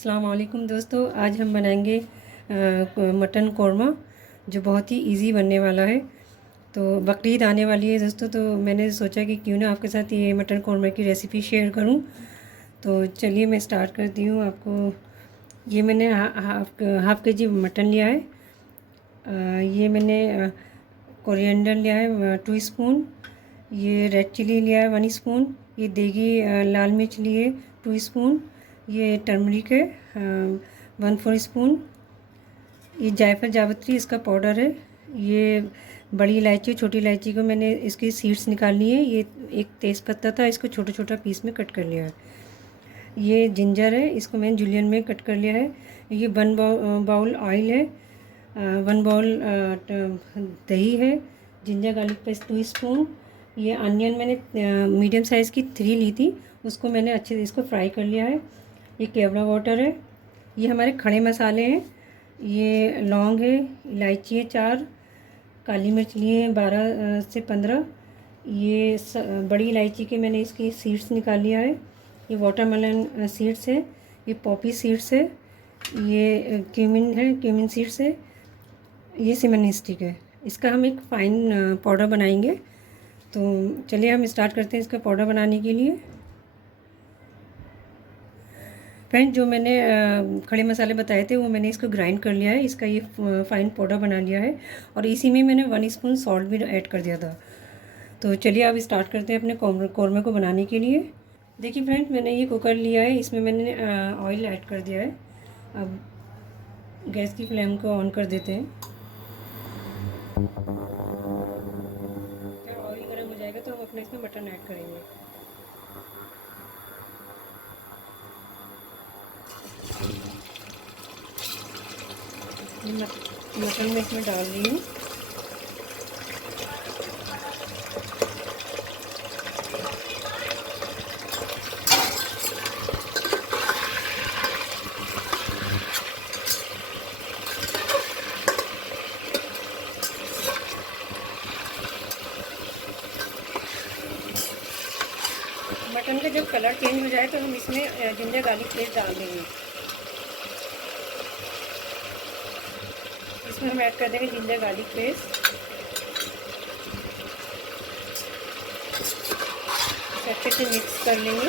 अस्सलाम वालेकुम दोस्तों, आज हम बनाएंगे मटन कौरमा जो बहुत ही इजी बनने वाला है। तो बकरीद आने वाली है दोस्तों, तो मैंने सोचा कि क्यों ना आपके साथ ये मटन कौरमा की रेसिपी शेयर करूं। तो चलिए मैं स्टार्ट करती हूँ। आपको ये मैंने हाफ़ के जी मटन लिया है। ये मैंने कोरिएंडर लिया है 2 स्पून। ये रेड चिली लिया है 1 स्पून। ये देगी लाल मिर्च लिए 2 स्पून। ये टर्मरिक है 1/4 स्पून। ये जायफल जावित्री इसका पाउडर है। ये बड़ी इलायची छोटी इलायची को मैंने इसकी सीड्स निकाल ली है। ये एक तेज़ पत्ता था, इसको छोटा छोटा पीस में कट कर लिया है। ये जिंजर है, इसको मैंने जुलियन में कट कर लिया है। ये 1 बाउल ऑयल है, 1 बाउल दही है, जिंजर गार्लिक पेस्ट 2 स्पून। ये अनियन मैंने मीडियम साइज़ की 3 ली थी, उसको मैंने अच्छे से इसको फ्राई कर लिया है। ये केवड़ा वाटर है। ये हमारे खड़े मसाले हैं। ये लौंग है, इलायची है 4, काली मिर्च लिए हैं 12 से 15। ये बड़ी इलायची के मैंने इसकी सीड्स निकाल लिया है। ये वाटरमेलन सीड्स है। ये पॉपी सीड्स है। ये क्यूमिन है, क्यूमिन सीड्स है। ये सिमन स्टिक है। इसका हम एक फ़ाइन पाउडर बनाएंगे। तो चलिए हम स्टार्ट करते हैं इसका पाउडर बनाने के लिए। फ्रेंड, जो मैंने खड़े मसाले बताए थे वो मैंने इसको ग्राइंड कर लिया है। इसका ये फ़ाइन पाउडर बना लिया है और इसी में मैंने 1 स्पून सॉल्ट भी ऐड कर दिया था। तो चलिए अब स्टार्ट करते हैं अपने कौरमे को बनाने के लिए। देखिए फ्रेंड, मैंने ये कुकर लिया है, इसमें मैंने ऑयल ऐड कर दिया है। अब गैस की फ्लेम को ऑन कर देते हैं। जब ऑयल गर्म हो जाएगा तो हम अपने इसमें मटन ऐड करेंगे। मटन में इसमें डाल रही हूँ। मटन का जब कलर चेंज हो जाए तो हम इसमें जिंजर गार्लिक पेस्ट डाल देंगे। इसमें हम ऐड कर देंगे जिंजर गार्लिक पेस्ट। अच्छे से मिक्स कर लेंगे।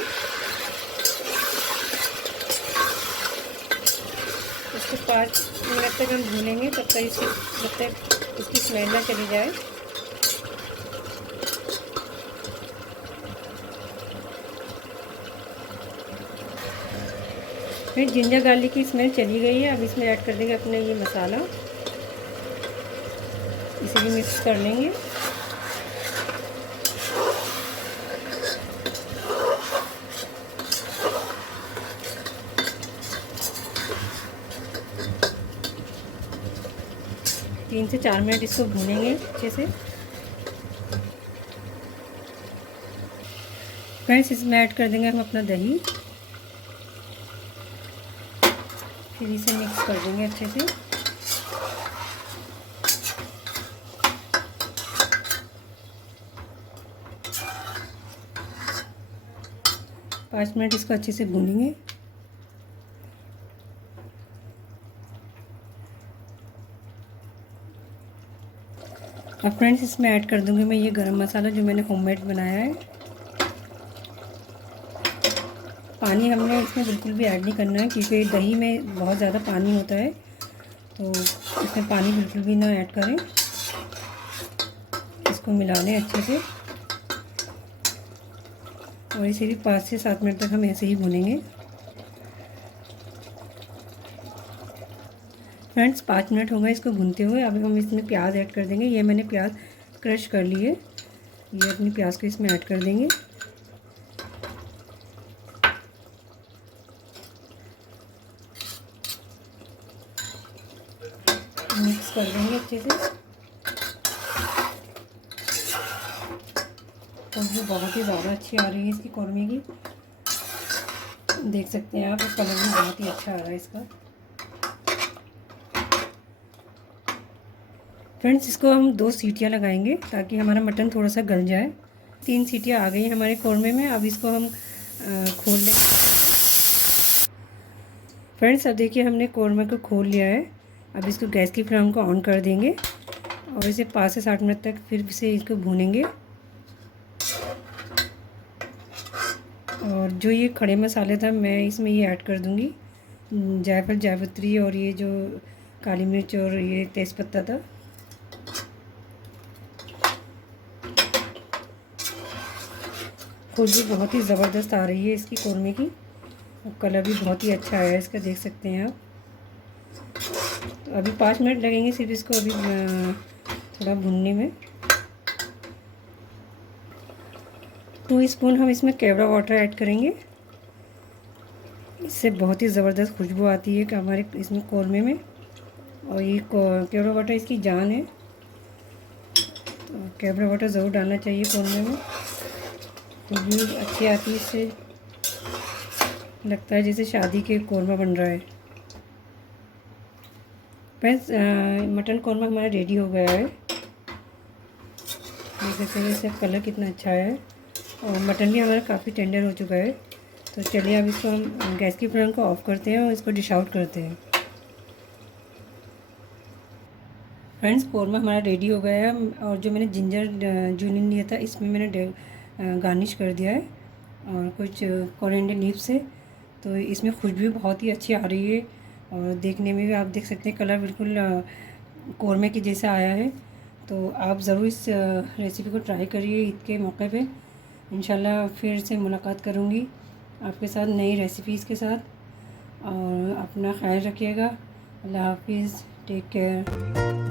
इसको 5 मिनट तक हम भूनेंगे, जब तक इसकी स्मेल ना चली जाए। फिर जिंजर गार्लिक की स्मेल चली गई है। अब इसमें ऐड कर देंगे अपने ये मसाला। इसे भी मिक्स कर लेंगे। तीन से 4 मिनट इसको भूनेंगे अच्छे से। फ्रेंड्स, इसमें ऐड कर देंगे हम अपना दही। फिर इसे मिक्स कर देंगे अच्छे से। पाँच मिनट इसको अच्छे से भूनेंगे। अब फ्रेंड्स, इसमें ऐड कर दूंगी मैं ये गरम मसाला जो मैंने होममेड बनाया है। पानी हमने इसमें बिल्कुल भी ऐड नहीं करना है, क्योंकि दही में बहुत ज़्यादा पानी होता है, तो इसमें पानी बिल्कुल भी ना ऐड करें। इसको मिला लें अच्छे से और इसे भी 5 से 7 मिनट तक हम ऐसे ही भूनेंगे। फ्रेंड्स, 5 मिनट हो गए इसको भूनते हुए। अब हम इसमें प्याज ऐड कर देंगे। ये मैंने प्याज क्रश कर ली है। ये अपनी प्याज को इसमें ऐड कर देंगे। मिक्स कर देंगे अच्छे से। खुशबू बहुत ही ज़्यादा अच्छी आ रही है इसकी कौरमे की। देख सकते हैं आप, कलर भी बहुत ही अच्छा आ रहा है इसका। फ्रेंड्स, इसको हम 2 सीटियाँ लगाएंगे ताकि हमारा मटन थोड़ा सा गल जाए। 3 सीटियाँ आ गई हमारे कौरमे में। अब इसको हम खोल लेंगे। फ्रेंड्स अब देखिए हमने कौरमा को खोल लिया है। अब इसको गैस की फ्लेम को ऑन कर देंगे और इसे 5 से 7 मिनट तक फिर से इसको भूनेंगे। और जो ये खड़े मसाले था मैं इसमें ये ऐड कर दूँगी, जायफल, जावित्री और ये जो काली मिर्च और ये तेज़पत्ता था। खुशबू बहुत ही ज़बरदस्त आ रही है इसकी कौरमे की, और कलर भी बहुत ही अच्छा आया है इसका, देख सकते हैं आप। तो अभी 5 मिनट लगेंगे सिर्फ इसको अभी थोड़ा भुनने में। 2 स्पून हम इसमें केवड़ा वाटर ऐड करेंगे। इससे बहुत ही ज़बरदस्त खुशबू आती है कि हमारे इसमें कौरमे में, और ये केवड़ा वाटर इसकी जान है, तो केवड़ा वाटर ज़रूर डालना चाहिए कौरमे में। खुशबू अच्छी आती है, इससे लगता है जैसे शादी के कौरमा बन रहा है। फ्रेंड्स मटन कौरमा हमारा रेडी हो गया है। देख सकते हैं इसका कलर कितना अच्छा है, और मटन भी हमारा काफ़ी टेंडर हो चुका है। तो चलिए अब इसको हम गैस की फ्लेम को ऑफ़ करते हैं और इसको डिश आउट करते हैं। फ्रेंड्स कौरमा हमारा रेडी हो गया है, और जो मैंने जिंजर जूनिन लिया था इसमें मैंने गार्निश कर दिया है और कुछ कोरिएंडर लीफ से। तो इसमें खुशबू बहुत ही अच्छी आ रही है, और देखने में भी आप देख सकते हैं कलर बिल्कुल कौरमे के जैसा आया है। तो आप ज़रूर इस रेसिपी को ट्राई करिए ईद के मौके पे। इंशाल्लाह फिर से मुलाकात करूँगी आपके साथ नई रेसिपीज़ के साथ, और अपना ख्याल रखिएगा। अल्लाह हाफिज़, टेक केयर।